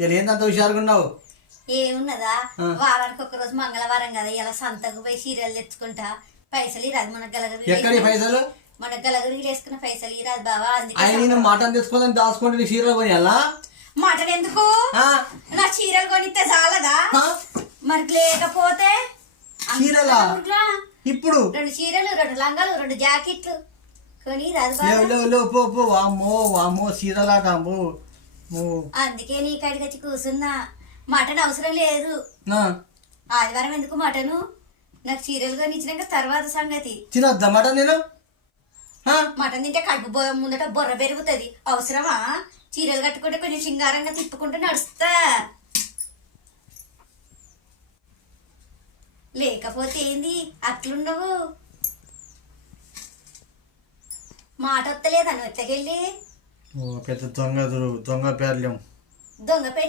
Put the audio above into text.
ఏందంత హుషారుగా ఉన్నావు ఏమున్నదా. వారానికి ఒక రోజు మంగళవారం కదా ఇలా సంతకు పోయి చీరలు తెచ్చుకుంటా. పైసలు ఇరాదు మన గలగరి ఎక్కడి పైసలు? మన గలగరి వేసుకున్న పైసలు ఇరాదు బావా అందుకే మటన్ తెచ్చుకోదని దాచుకుంటే చీరలు కొని ఎలా మటన్ ఎందుకు? నా చీరలు కొనిస్తే చాలదా? మరి లేకపోతే చీరలా? ఇప్పుడు? రెండు చీరలు రెండు లంగాలు రెండు జాకెట్లు. కొని రాదు పో పో చీరలాట అందుకే నీ కాడికి వచ్చి కూర్చున్నా మటన్ అవసరం లేదు. ఆదివారం ఎందుకు మటను? నాకు చీరలు కొని ఇచ్చినాక తర్వాత సంగతి. తినొద్దా మటన్ నేను? మటన్ తింటే కడుపు ముందట బొర్ర పెరుగుతుంది. అవసరమా? చీరలు కట్టుకుంటే కొంచెం శృంగారంగా తిప్పుకుంటూ నడుస్తా. లేకపోతే ఏంది? అట్లుండవు. మాట వస్తలేదా నువ్వు ఎత్తకెళ్ళి. పెద్ద దొంగ దొంగ పేర్లేం. దొంగ పేర్లు.